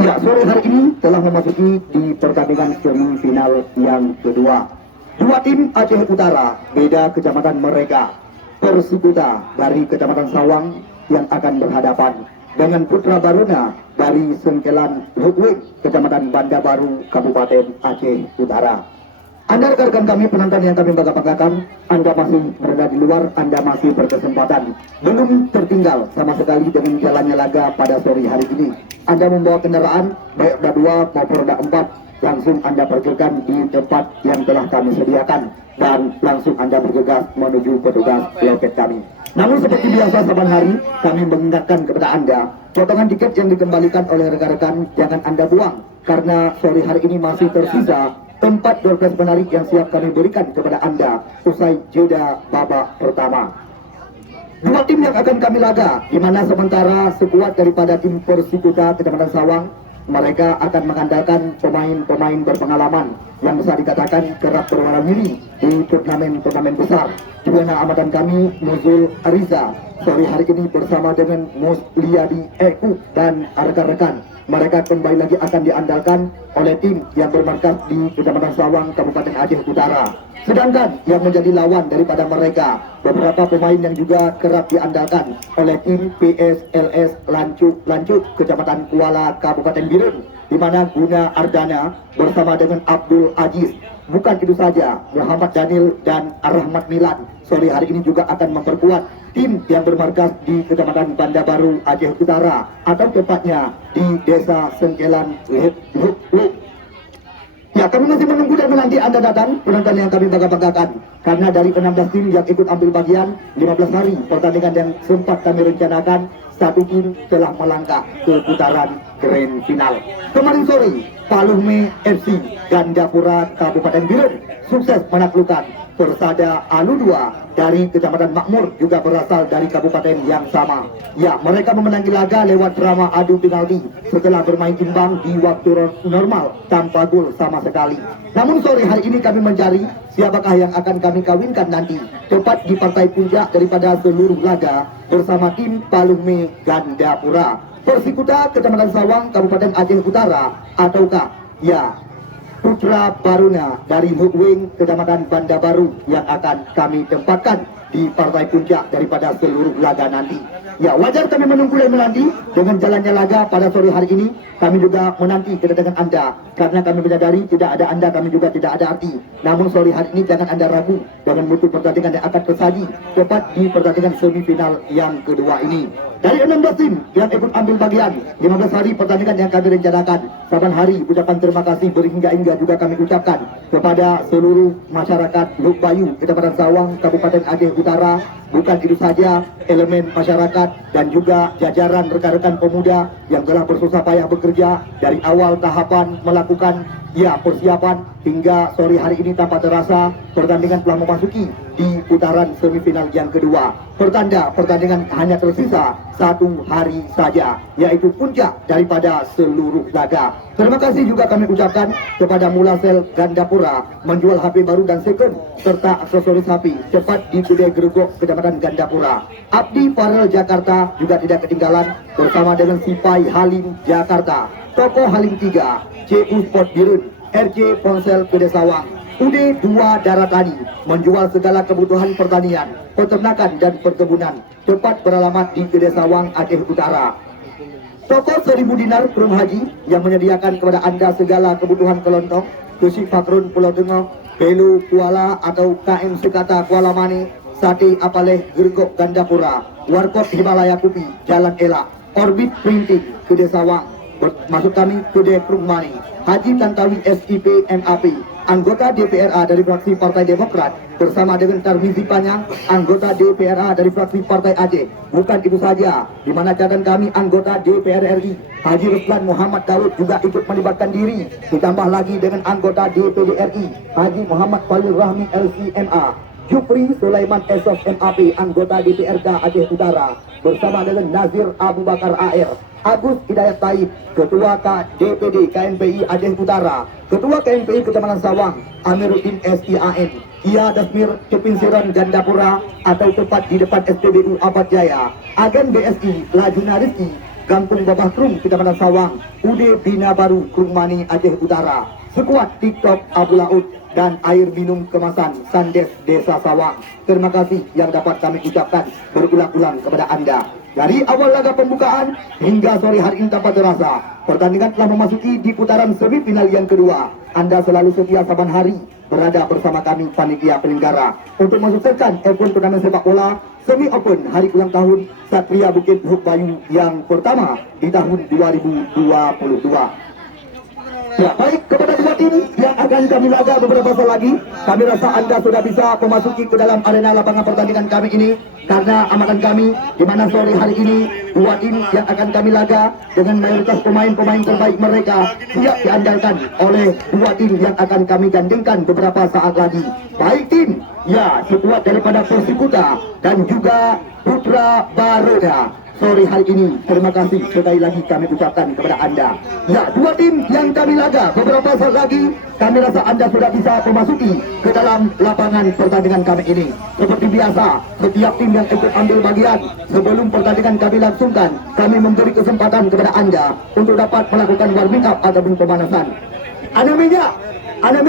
Ya, sore hari ini telah memasuki di pertandingan semifinal yang kedua. Dua tim Aceh Utara, beda kecamatan mereka. Persikuta dari kecamatan Sawang yang akan berhadapan dengan Putra Baruna dari Sengkelan Hukwe, kecamatan Banda Baru, Kabupaten Aceh Utara. Anda rekan-rekan kami, penonton yang kami bangga-banggakan, Anda masih berada di luar, Anda masih berkesempatan. Belum tertinggal sama sekali dengan jalannya laga pada sore hari ini. Anda membawa kendaraan, baik roda 2 maupun roda 4, langsung Anda parkirkan di tempat yang telah kami sediakan. Dan langsung Anda bergegas menuju petugas loket kami. Namun seperti biasa saban hari, kami mengingatkan kepada Anda, potongan tiket yang dikembalikan oleh rekan-rekan jangan Anda buang. Karena sore hari ini masih tersisa tempat 12 penarik yang siap kami berikan kepada Anda usai jeda babak pertama. Dua tim yang akan kami laga, di mana sementara sekuat daripada tim Persikuta Kecamatan Sawang, mereka akan mengandalkan pemain-pemain berpengalaman yang bisa dikatakan kerap berwarna biru di turnamen-turnamen besar. Juara amatan kami Nuzul Ariza sore hari ini bersama dengan Musliadi Eku dan rekan-rekan. Mereka kembali lagi akan diandalkan oleh tim yang bermarkas di Kecamatan Sawang, Kabupaten Aceh Utara. Sedangkan yang menjadi lawan daripada mereka, beberapa pemain yang juga kerap diandalkan oleh tim PSLS Lancuk Kecamatan Kuala, Kabupaten Birun, di mana Guna Ardana bersama dengan Abdul Aziz. Bukan itu saja, Muhammad Daniel dan Rahmat Milan sore hari ini juga akan memperkuat tim yang bermarkas di Kecamatan Banda Baru, Aceh Utara, atau tepatnya di Desa Sengkelan Hukwe. Ya, kami masih menunggu dan menanti Anda datang, penonton yang kami bangga-banggakan. Karena dari 16 tim yang ikut ambil bagian, 15 hari pertandingan yang sempat kami rencanakan, satu tim telah melangkah ke putaran grand final. Kemarin sore, Paluhme FC Gandapura Kabupaten Birun sukses menaklukkan Persada Alu 2 dari Kecamatan Makmur, juga berasal dari kabupaten yang sama. Ya, mereka memenangi laga lewat drama adu penalti setelah bermain imbang di waktu normal tanpa gol sama sekali. Namun sore hari ini kami mencari siapakah yang akan kami kawinkan nanti, tepat di partai puncak daripada seluruh laga bersama tim Paluhme Gandapura. Persikuta Kecamatan Sawang, Kabupaten Aceh Utara, ataukah ya Putra Baruna dari Hukwe, Kecamatan Banda Baru yang akan kami tempatkan di partai puncak daripada seluruh laga nanti. Ya, wajar kami menunggu dan menanti dengan jalannya laga pada sore hari ini. Kami juga menanti kedatangan Anda, karena kami menyadari tidak ada Anda, kami juga tidak ada arti. Namun sore hari ini jangan Anda ragu dengan mutu pertandingan yang akan tersaji tepat di pertandingan semifinal yang kedua ini. Dari 16 tim yang ikut ambil bagian, 15 hari pertandingan yang kami rencanakan. Saban hari ucapan terima kasih berhingga-hingga juga kami ucapkan kepada seluruh masyarakat Luk Bayu, Kecamatan Sawang, Kabupaten Aceh Utara. Bukan itu saja, elemen masyarakat dan juga jajaran rekan-rekan pemuda yang telah bersusah payah bekerja dari awal tahapan melakukan persiapan hingga sore hari ini tanpa terasa pertandingan telah memasuki di putaran semifinal yang kedua. Pertanda pertandingan hanya tersisa satu hari saja, yaitu puncak daripada seluruh laga. Terima kasih juga kami ucapkan kepada Mulasel Gandapura menjual HP baru dan second serta aksesoris HP tepat di Kedai Gregok, Kecamatan Gandapura. Abdi Farel Jakarta juga tidak ketinggalan bersama dengan Sipai Halim Jakarta, Toko Halim 3, CU Sport Birun, RJ Ponsel Pedesawang, UD 2 Daratani menjual segala kebutuhan pertanian, peternakan dan perkebunan tepat beralamat di Pedesawang, Aceh Utara. Toko 1000 dinar Krum Haji yang menyediakan kepada Anda segala kebutuhan kelontong, Kusik Fakrun Pulau Tengah, Pelu Kuala atau KM Sekata Kuala Mane, Sate Apaleh Gregok Gandapura, Warkop Himalaya Kupi, Jalan Elak, Orbit Printing Pedesawang, masuk kami Kedai Prumani, Haji Tantawi SIP MAP, anggota DPRA dari fraksi Partai Demokrat bersama dengan Tarmizi Panyang, anggota DPRA dari fraksi Partai Aceh. Bukan itu saja, di mana catatan kami anggota DPR RI Haji Ruslan Muhammad Daud juga ikut melibatkan diri, ditambah lagi dengan anggota DPD RI Haji Muhammad Khalil Rahmi LCMA, Jupri Sulaiman Esof MAP, anggota DPRD Aceh Utara bersama dengan Nazir Abu Bakar AR, Agus Hidayat Taib, Ketua DPD KNPI Aceh Utara, Ketua KNPI Kecamatan Sawang, Amiruddin SIAN, Kia Dasmir Kepinsiran Gandapura atau tepat di depan SPBU Abad Jaya, Agen BSI Lajuna Rizki, Kampung Babah Krung, Kecamatan Sawang, UD Bina Baru, Krung Mani, Aceh Utara, Sekuat TikTok Abu Laut, dan air minum kemasan Sandes Desa Sawang. Terima kasih yang dapat kami ucapkan berulang-ulang kepada Anda. Dari awal laga pembukaan hingga sore hari ini dapat terasa, pertandingan telah memasuki di putaran semifinal yang kedua. Anda selalu setia saban hari berada bersama kami panitia penyelenggara untuk mensukseskan event turnamen sepak bola semi open hari ulang tahun Satria Bukit Huk Bayu yang pertama di tahun 2022. Ya, baik, kepada dua tim yang akan kami laga beberapa saat lagi, kami rasa Anda sudah bisa memasuki ke dalam arena lapangan pertandingan kami ini, karena amatan kami di mana sore hari ini dua tim yang akan kami laga dengan mayoritas pemain-pemain terbaik mereka siap diandalkan oleh dua tim yang akan kami gandengkan beberapa saat lagi. Baik tim, ya, sekuat daripada Persikuta dan juga Putra Baroda. Sore hari ini, terima kasih sekali lagi kami ucapkan kepada Anda. Ya, dua tim yang kami laga beberapa saat lagi, kami rasa Anda sudah bisa memasuki ke dalam lapangan pertandingan kami ini. Seperti biasa, setiap tim yang ikut ambil bagian sebelum pertandingan kami langsungkan, kami memberi kesempatan kepada Anda untuk dapat melakukan warming up ataupun pemanasan. Ada minyak